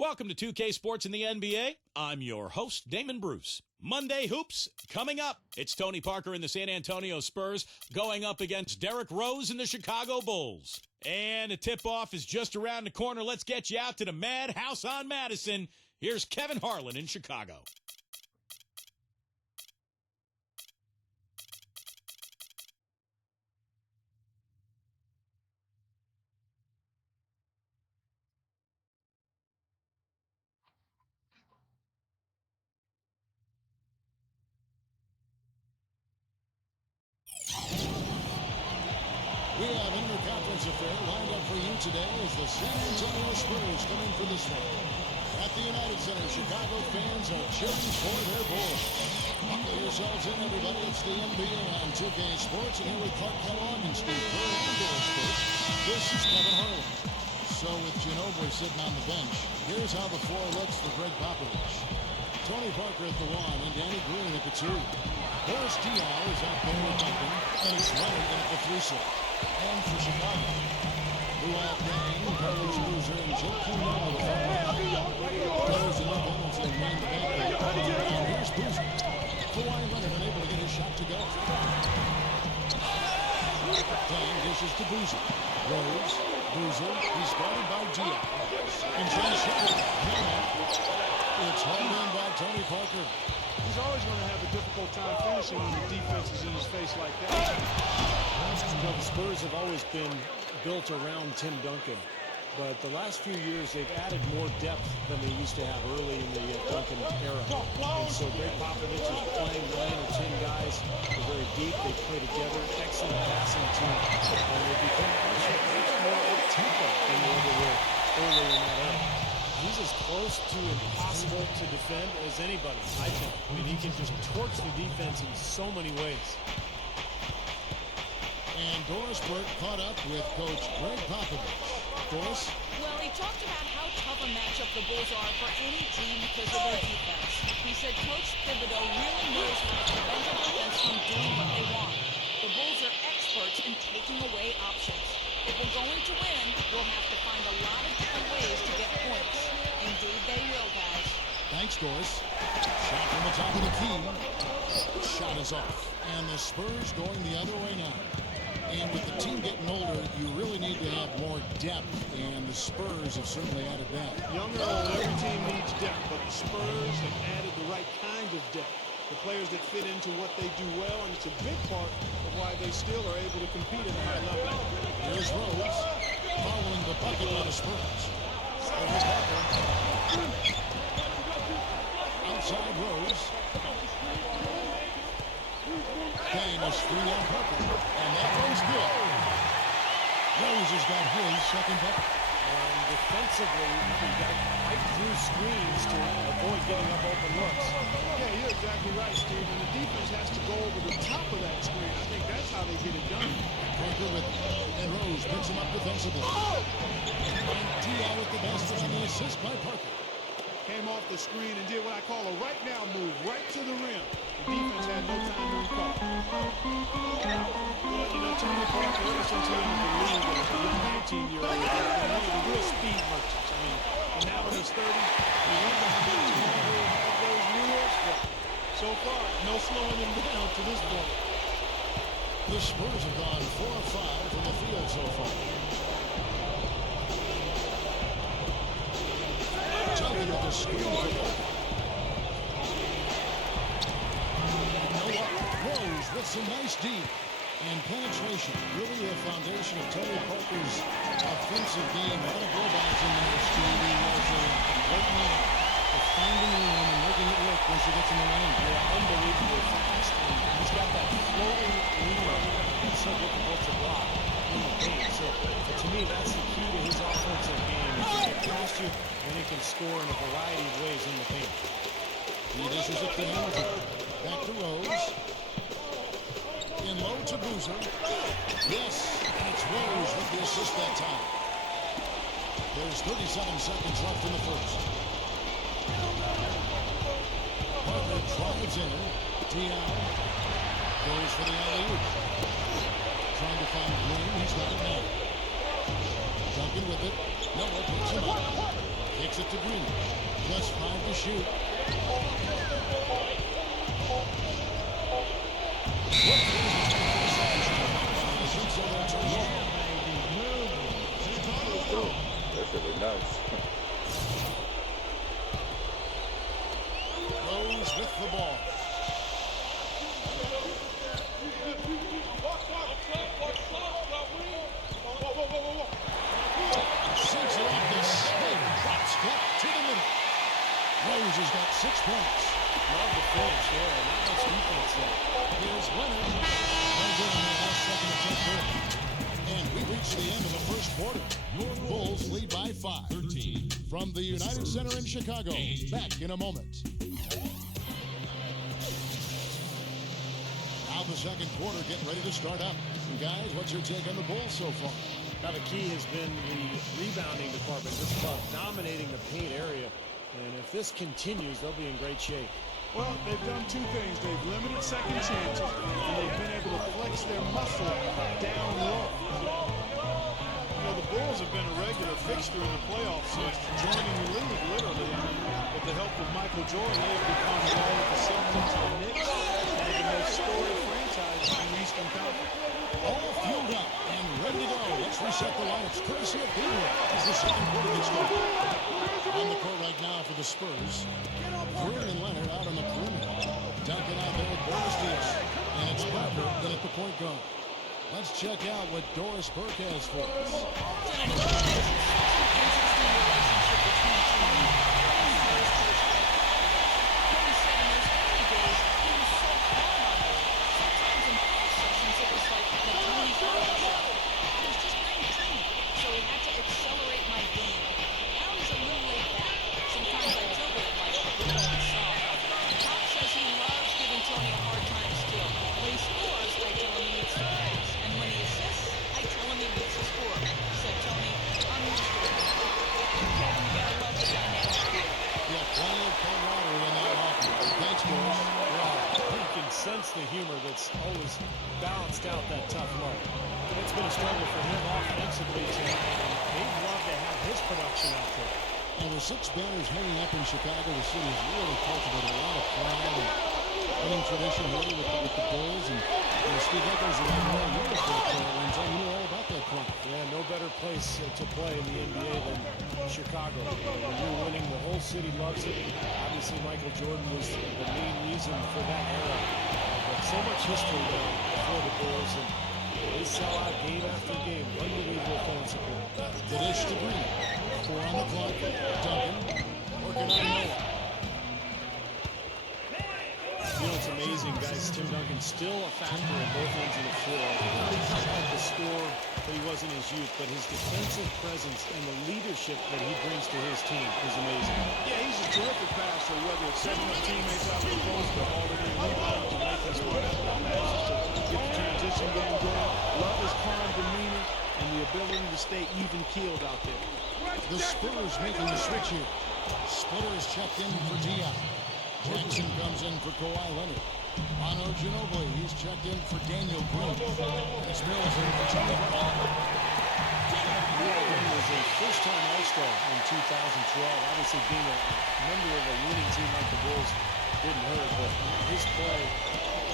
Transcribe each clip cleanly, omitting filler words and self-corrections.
Welcome to 2K Sports in the NBA. I'm your host, Damon Bruce. Monday Hoops coming up. It's Tony Parker and the San Antonio Spurs going up against Derrick Rose and the Chicago Bulls. And the tip-off is just around the corner. Let's get you out to the Madhouse on Madison. Here's Kevin Harlan in Chicago. We have an interconference affair lined up for you today as the San Antonio Spurs come in for this one. At the United Center, Chicago fans are cheering for their Bulls. Buckle yourselves in, everybody. It's the NBA on 2K Sports, and here with Clark Kellogg and Steve Kerr on Door Sports, this is Kevin Harlan. So with Ginobili sitting on the bench, here's how the floor looks for Greg Popovich. Tony Parker at the 1 and Danny Green at the 2. Boris Diaw is out there with Duncan, and it's Leonard at the 3 slot. And for Chicago, Luol Deng, Carlos Boozer, and Joakim Noah with the front line. Players in New Hamilton man the back. And here's Boozer. Kawhi Leonard unable to get his shot to go. Deng dishes to Boozer. Rose, Boozer, he's guarded by Diaw. And John Shiloh, it's hauled in by Tony Parker. He's always going to have a difficult time finishing when the defense is in his face like that. You know, the Spurs have always been built around Tim Duncan, but the last few years they've added more depth than they used to have early in the Duncan era. And so Greg Popovich is playing 9 or 10 guys. They're very deep. They play together. Excellent passing team. And they become much more up-tempo than they ever were early in that era. He's as close to impossible to defend as anybody, I think. I mean, he can just torch the defense in so many ways. And Doris Burke caught up with Coach Greg Popovich. Doris? Well, he talked about how tough a matchup the Bulls are for any team because of their defense. He said Coach Thibodeau really knows how to prevent the defense from doing what they want. The Bulls are experts in taking away options. If we're going to win, we'll have to find a lot of different ways to get points. Indeed, they will, guys. Thanks, Doris. Shot from the top of the key. Shot is off. And the Spurs going the other way now. And with the team getting older, you really need to have more depth, and the Spurs have certainly added that. Young or old, every team needs depth, but the Spurs have added the right kind of depth. The players that fit into what they do well, and it's a big part of why they still are able to compete at a high level. Here's Rose, following the bucket by the Spurs. Outside Rose. Deng is free on Parker, and that one's good. Rose has got his second bucket. And defensively, you've got to fight through screens to avoid getting up open looks. Yeah, you're exactly right, Steve. And the defense has to go over the top of that screen. I think that's how they get it done. Parker with it, and Rose picks him up defensively. And Diaw with the basket on the assist by Parker. Came off the screen and did what I call a right now move, right to the rim. The defense had no time to recover. Well, you know, Tony Parker, ever since he entered the league as a young 19-year-old, one of the real speed merchants. I mean, and now in his 30s, he wonder how much longer he'll have those wheels, but so far, no slowing him down to this point. The Spurs have gone 4 of 5 from the field so far. Duncan with the screen for Parker. Rose with some nice D and penetration. Really the foundation of Tony Parker's offensive game. A lot of go-bys in there, Steve. He has a great man for finding room and making it work once he gets in the lane. Yeah, unbelievably fast. And he's got that floating lead. It's so difficult to block in the paint. So to me, that's the key to his offensive game. He can get past you, and he can score in a variety of ways in the paint. He dishes it to Hamilton. Back to Rose. In low to Boozer. Yes, and it's Rose with the assist that time. There's 37 seconds left in the first. Parker drives in. Diaw goes for the alley-oop. Trying to find Green. He's got it now. Duncan with it. Noah picks him up. Kicks it to Green. Just 5 to shoot. That's really nice. Rose with the ball. Sinks it off the slate. Drops back to the middle. Rose has got 6 points. Love the finish there. Not much defense there. Here's Leonard. No good on that last second attempt there. And we reach the end of the first quarter. Bulls lead by 5. 13. From the United Center in Chicago. Back in a moment. Now the second quarter getting ready to start up. And guys, what's your take on the Bulls so far? Now the key has been the rebounding department, just about dominating the paint area. And if this continues, they'll be in great shape. Well, they've done 2 things. They've limited second chances, and they've been able to flex their muscle down low. You know, the Bulls have been a regular fixture in the playoffs since joining the league, literally. I mean, with the help of Michael Jordan, they've become, along with the Celtics and the Knicks, one of the most storied franchises in the Eastern Conference. All fueled up and ready to go. Let's reset the lineups. Courtesy of Gametrack as the second quarter gets started. On the court right now for the Spurs. Green and Leonard out on the perimeter. Duncan out there with Boris Diaz. And it's Parker in at the point guard. Let's check out what Doris Burke has for us. Sense the humor that's always balanced out that tough luck. It's been a struggle for him offensively tonight, and they'd love to have his production out there. And with 6 banners hanging up in Chicago, the city has really cultivated a lot of pride and winning tradition really with the Bulls. And Steve Echols is around more uniform and you know all about that club. Yeah, no better place to play in the NBA than Chicago. When you're winning, the whole city loves it. Obviously, Michael Jordan was the main reason for that era. But so much history now for the Bulls, and they sell out game after game. Unbelievable fan support. The dish to Green. 4 on the clock. Duncan working on Noah. You know, it's amazing, guys. Tim Duncan's still a factor in both ends of the floor. He's not had the score that he was in his youth, but his defensive presence and the leadership that he brings to his team is amazing. Yeah, he's a terrific passer, whether it's setting up teammates out the post or hauling in rebounds and making smart passes to get the transition game going. Love his calm demeanor and the ability to stay even-keeled out there. The Spurs making the switch here. Splitter is checked in for Diaz. Jackson comes in for Kawhi Leonard. Manu Ginobili, he's checked in for Daniel Green. It's Mills in for Tony Parker. He was a first-time All-Star in 2012. Obviously, being a member of a winning team like the Bulls didn't hurt, but his play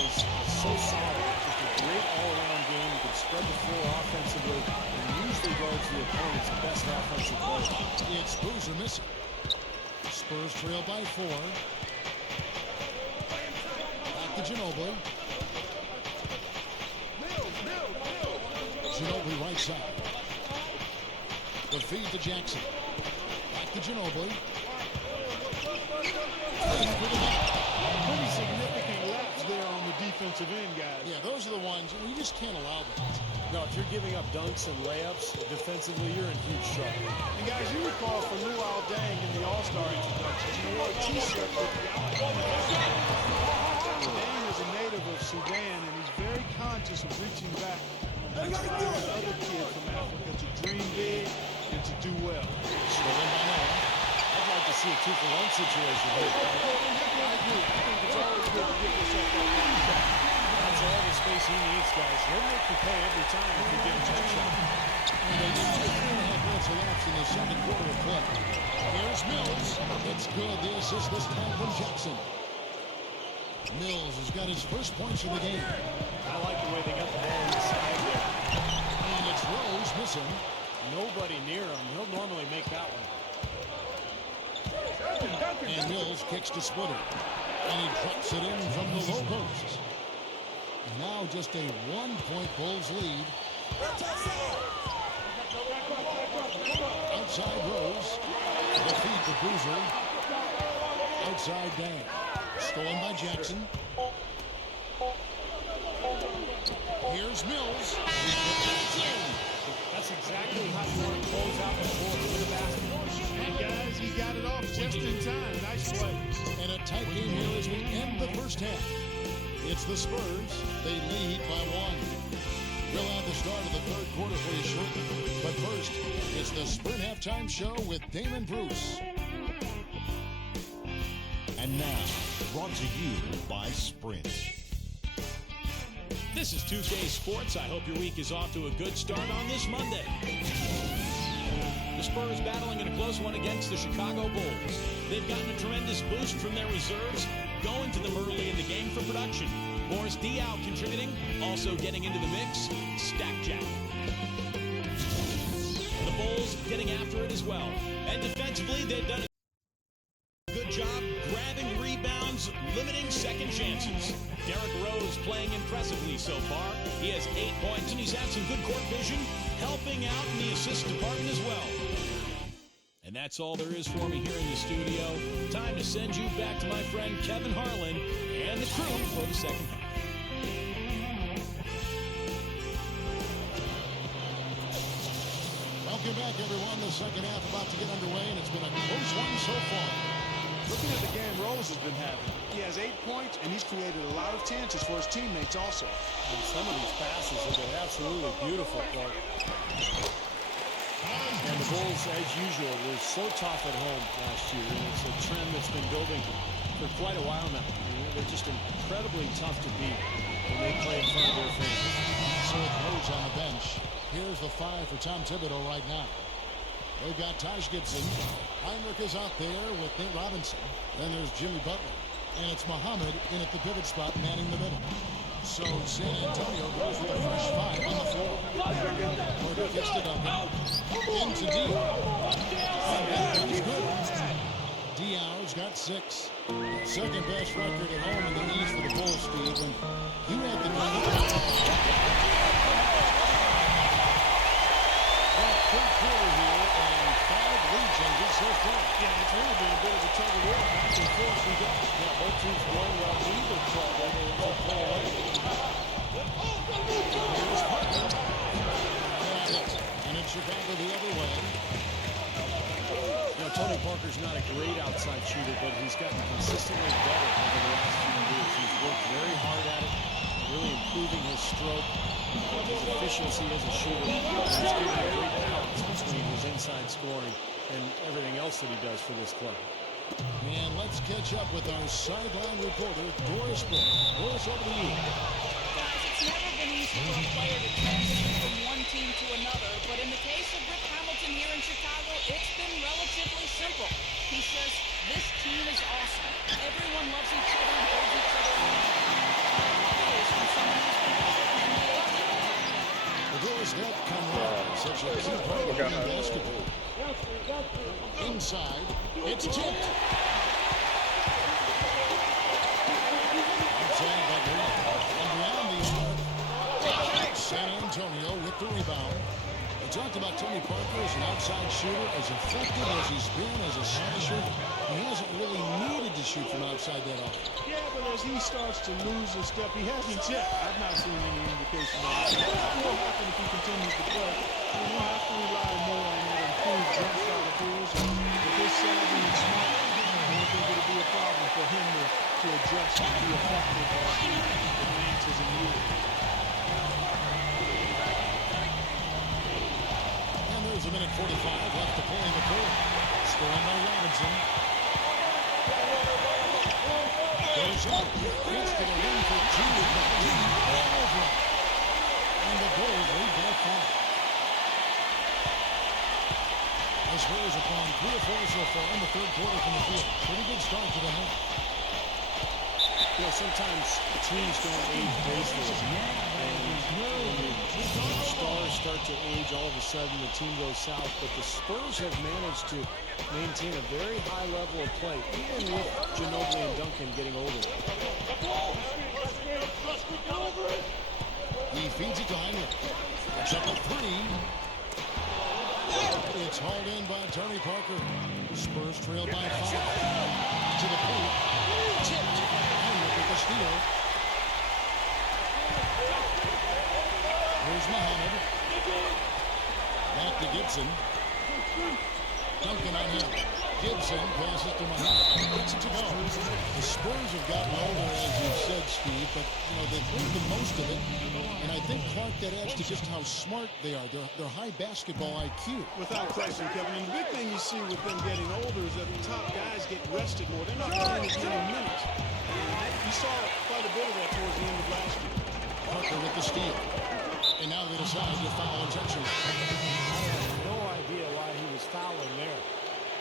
is so solid. Just a great all-around game. He can spread the floor offensively and usually guards the opponent's best offensive player. It's Boozer missing. Spurs trail by 4. To Ginobili. Ginobili right side. The feed to Jackson. Back to Ginobili. Pretty significant laps there on the defensive end, guys. Yeah, those are the ones you just can't allow that. No, if you're giving up dunks and layups defensively, you're in huge trouble. And guys, you recall for Luol Deng in the All-Star introduction, he wore a t-shirt with the Deng is a native of Sudan, and he's very conscious of reaching back and inspiring other kids from Africa to dream big and to do well. I'd like to see a 2-for-1 situation here. I agree. I think it's always good to give yourself that one shot. That's all the space he needs, guys. He'll make you pay every time if you give him that shot. And a little under 3.5 minutes elapsed in the second quarter of play. Here's Mills. It's good. The assist this time from Jackson. Mills has got his first points of the game. I like the way they got the ball inside there. And it's Rose missing. Nobody near him. He'll normally make that one. And Mills kicks to Splitter. And he drops it in from the low post. Now just a 1-point Bulls lead. Outside Rose. Defeat the Bruiser. Outside Dan. Stolen by Jackson. Here's Mills. That's exactly how you want to close out the fourth with the basket. And guys, he got it off just in time. Nice play. And a tight game here as we end the first half. It's the Spurs. They lead by 1. We'll have the start of the third quarter for you shortly. But first, it's the Sprint Halftime Show with Damon Bruce. And now, brought to you by Sprint. This is 2K Sports. I hope your week is off to a good start on this Monday. The Spurs battling in a close one against the Chicago Bulls. They've gotten a tremendous boost from their reserves, going to them early in the game for production. Boris Diaw contributing, also getting into the mix, Stack Jack. The Bulls getting after it as well. And defensively, they've done a good job grabbing rebounds, limiting second chances. Derrick Rose playing impressively so far. He has 8 points, and he's had some good court vision, helping out in the assist department as well. And that's all there is for me here in the studio. Time to send you back to my friend Kevin Harlan and the crew for the second half. Welcome back, everyone. The second half about to get underway, and it's been a close one so far. Looking at the game Rose has been having, he has 8 points, and he's created a lot of chances for his teammates also. And some of these passes have been absolutely beautiful, Clark. And the Bulls, as usual, were so tough at home last year, and it's a trend that's been building for quite a while now. I mean, they're just incredibly tough to beat when they play in front of their fans. So with Rose on the bench, here's the 5 for Tom Thibodeau right now. They've got Taj Gibson. Heinrich is out there with Nate Robinson. Then there's Jimmy Butler. And it's Muhammad in at the pivot spot, manning the middle. So San Antonio goes with a fresh 5 on the floor. Porter gets to Duncan. Into Diaw. And that one's good. Diaw's got 6. Second best record at home in the East for the Bulls, Steve. And you had the third quarter here, and 5 lead changes so far. Yeah, it's really been a bit of a tug of war. Back and forth we go. Yeah, both teams going well. Neither club able to play away. Here's Parker. And it's Chicago the other way. You know, Tony Parker's not a great outside shooter, but he's gotten consistently better over the last few years. He's worked very hard at it, really improving his stroke, his efficiency as a shooter. He's given a great balance between his inside scoring and everything else that he does for this club. And let's catch up with our sideline reporter, Doris Burke. Doris, over to you. Guys, it's never been easy for a player to transition from one team to another, but in the case of Rick Hamilton here in Chicago, it's been relatively simple. He says, this team is awesome. Everyone loves each other and holds each other accountable. From someone who's been part of an NBA team. The Doris that camaraderie, such a key part of playing basketball. Inside, it's tipped. Outside Butler, and beyond the arc, San Antonio with the rebound. We talked about Tony Parker as an outside shooter, as effective as he's been as a slasher. He hasn't really needed to shoot from outside that often. Yeah, but as he starts to lose his step, he hasn't yet. I've not seen any indication of that. It will happen if he continues to play. And we'll have to rely more on that improved jump shot of his. And with his savvy and smart, I don't think it'll be a problem for him to adjust and be effective as he advances in years. And there's a minute 45 left to play in the third. Scoring by Robinson. Goes up. Gets to the rim for 2. All over. And the Bulls lead by 5. so far in the third quarter from the field. Pretty good start to the half. You know, sometimes teams don't age gracefully. And when the stars start to age, all of a sudden the team goes south. But the Spurs have managed to maintain a very high level of play, even with Ginobili and Duncan getting older. He feeds it to Heinrich. It's up a three. It's hauled in by Tony Parker. Spurs trail by 5. To the paint. Tipped. Heinrich with the steal. Here's Muhammad. Back to Gibson. Duncan on him. Gibson passes to Muhammad. Gets it to go. The Spurs have gotten older, as you've said, Steve, but they've made the most of it. And I think, Clark, that adds to just how smart they are. They're high basketball IQ. Without question, Kevin. And the big thing you see with them getting older is that the top guys get rested more. They're not playing as many minutes. And you saw quite a bit of that towards the end of last year. Parker with the steal. And now they decide to foul intentionally. I have no idea why he was fouling there.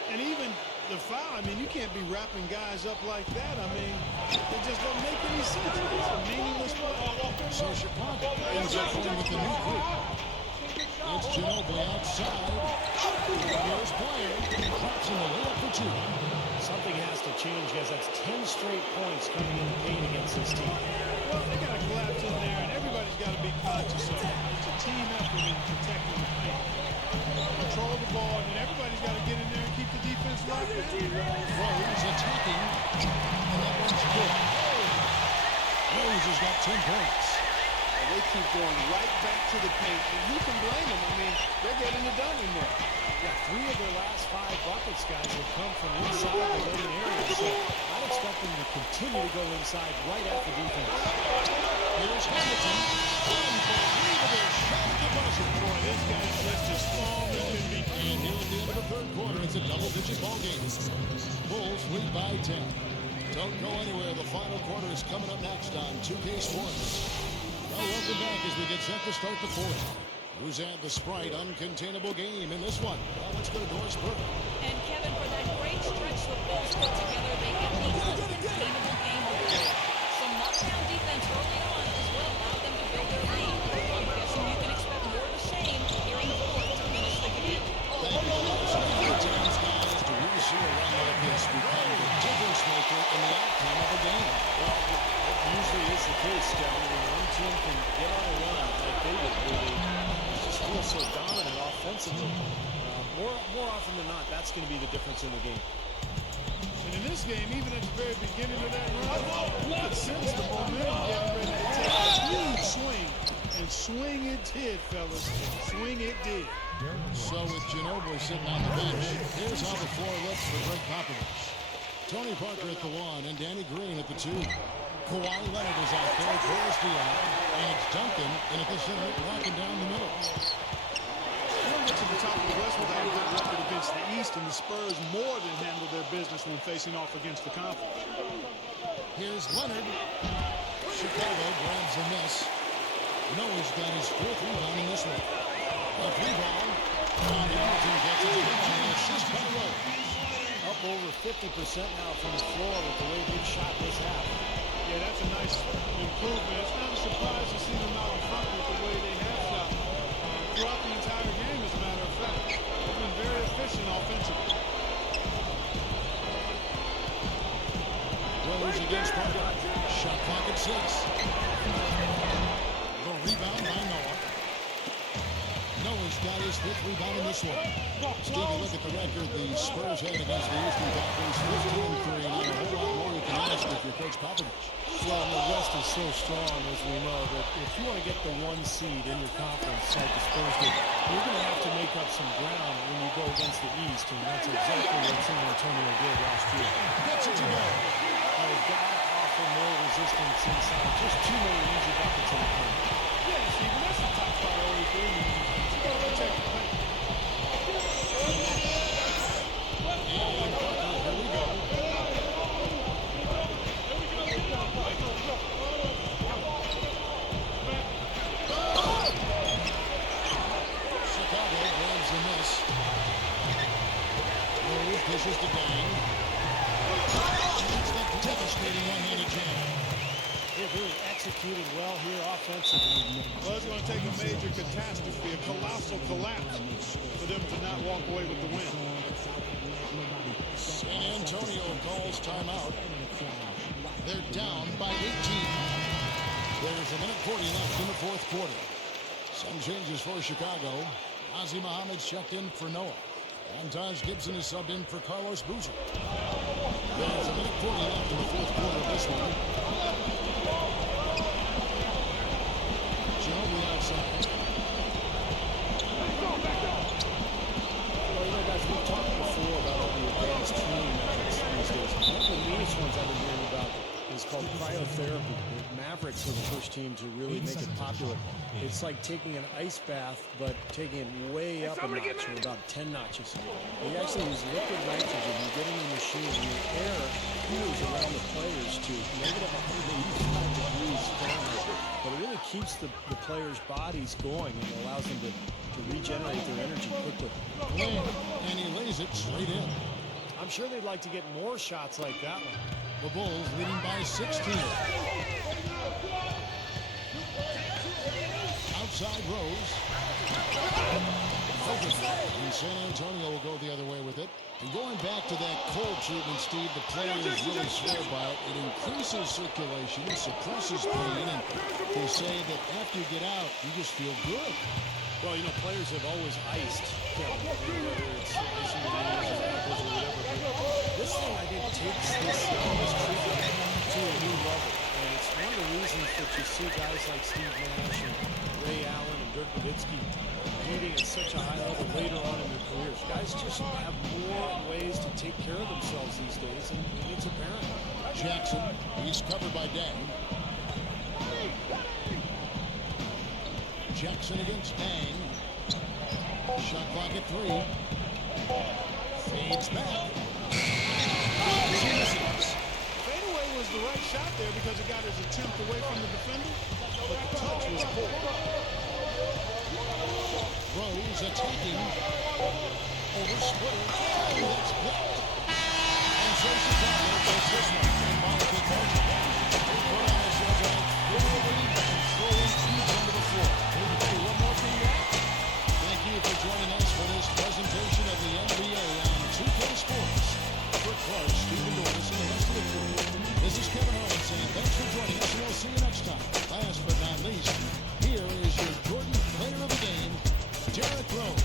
And even the foul, I mean, you can't be wrapping guys up like that. I mean, it just doesn't make any sense. It's a meaningless play. So Chicago ends up playing with the new group. It's Ginobili outside. Here's Blair. Drops in the layup for 2. Something has to change, guys. That's 10 straight points coming in the paint against this team. Well, they got to collapse in there, and everybody's got to be conscious of it. It's a team effort in protecting the paint. Control the ball, and everybody's got to get in there and keep the defense locked in. Rose attacking, and that one's good. Rose has got 10 points. And they keep going right back to the paint, and who can blame them? I mean, they're getting it done in there. Yeah, 3 of their last 5 buckets, guys, have come from inside the loading area. So I'd expect them to continue to go inside right at the defense. Here's Hamilton. Unbelievable shot at the buzzer. Boy, this guy's just as strong as can be. And here at the end of the third quarter, it's a double-digit ball game. Bulls lead by 10. Don't go anywhere. The final quarter is coming up next on 2K Sports. Well, welcome back as we get set to start the fourth. Who's had the Sprite uncontainable game in this one? Well, let's go to Doris Burke. And Kevin, for that great stretch the Bulls put together, they get the uncontainable game of the day. Some knockdown defense early on is what allowed them to build their lead. I'm guessing you can expect more of the same here in the fourth to finish the game. Sometimes, guys, to really see a run like this become the difference maker in the outcome of a game. Well, it usually is the case, gentlemen, when one team can get on a run like they did, where they just feel so dominant offensively. More often than not, that's going to be the difference in the game. And in this game, even at the very beginning of that run, you could sense the momentum getting ready to take a huge swing. And swing it did, fellas. Swing it did. So with Ginobili sitting on the bench, here's how the floor looks for Greg Popovich. Tony Parker at the 1 and Danny Green at the 2. Kawhi Leonard is out there, Boris Diaw, and it's Duncan in at the center, locking down the middle. We'll get to the top of the West with a good record against the East, and the Spurs more than handle their business when facing off against the conference. Here's Leonard. Chicago grabs a miss. Noah's got his 4th rebound in this one. A 3-ball. Hamilton gets it and an assist by Rose. Up over 50% now from the floor with the way they've shot this half. Yeah, that's a nice improvement. It's not a surprise to see them out in front with the way they have shot. Throughout the entire game, as a matter of fact. They've been very efficient offensively. Rose against Parker. Shot clock at 6. The rebound by Noah. Noah's got his 5th rebound in this one. Stevie, look at the record the Spurs had against the Houston Capitals, 15-3. Not a whole lot more you can ask if you're Coach Popovich. Well, the West is so strong, as we know, that if you want to get the 1 seed in your conference like the Spurs did, you're going to have to make up some ground when you go against the East, and that's exactly what San Antonio did last year. Gets it to go. They've got to offer more resistance inside. Just too many easy buckets in the paint. Yeah, Stephen, that's the top priority for him. You got to protect the paint. Here we go. Chicago grabs the miss. Rose dishes Pitches to Dang. It's the devastating one-handed jam. They've really executed well here offensively. Well, it's going to take a major catastrophe, a colossal collapse, for them to not walk away with the win. San Antonio calls timeout. They're down by 18. There's a minute 40 left in the fourth quarter. Some changes for Chicago. Ozzie Muhammad's checked in for Noah. And Taj Gibson is subbed in for Carlos Boozer. There's a minute 40 left in the fourth quarter of this one. Ginobili outside. Well, guys, we've talked before about all the advanced training methods these days. One of the newest ones I've been hearing about is called cryotherapy. The Mavericks were the first team to really make it popular. It's like taking an ice bath, but taking it way up a notch, or about 10 notches. You actually use liquid nitrogen. You get in the machine, and the air cools around the players to negative 185 degrees Fahrenheit. But it really keeps the players' bodies going and allows them to regenerate their energy quickly. And he lays it straight in. I'm sure they'd like to get more shots like that one. The Bulls leading by 16. Outside Rose. And San Antonio will go the other way with it. And going back to that cold treatment, Steve, the players really swear by it. It increases circulation, suppresses pain, and they say that after you get out, you just feel good. Well, you know, players have always iced, whether it's icing the knees or ankles or whatever. But this thing, I think, takes this treatment to a new level. And it's one of the reasons that you see guys like Steve Nash and Ray Allen and Dirk Nowitzki competing at such a high level later on in their careers. Guys just have more ways to take care of themselves these days, and it's apparent. Jackson, he's covered by Dang. Jackson against Dang. Shot clock at 3. Fades back. Fadeaway was the right shot there because it got his attempt away from the defender, but the touch was poor. Rose attacking. Over splitter. And that's blocked. And so Chicago gets this one. And Monica Carter. They put on themselves a little lead and throw in 2 under the floor. Hey, one more from you. Thank you for joining us for this presentation of the NBA on 2K Sports. For Clark, Stephen Doris, and the rest of the crew, this is Kevin Owens saying thanks for joining us, and we'll see you next time. Last but not least, here is your Jordan Player of the Game, Derrick Rose.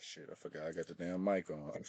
Shit, I forgot I got the damn mic on.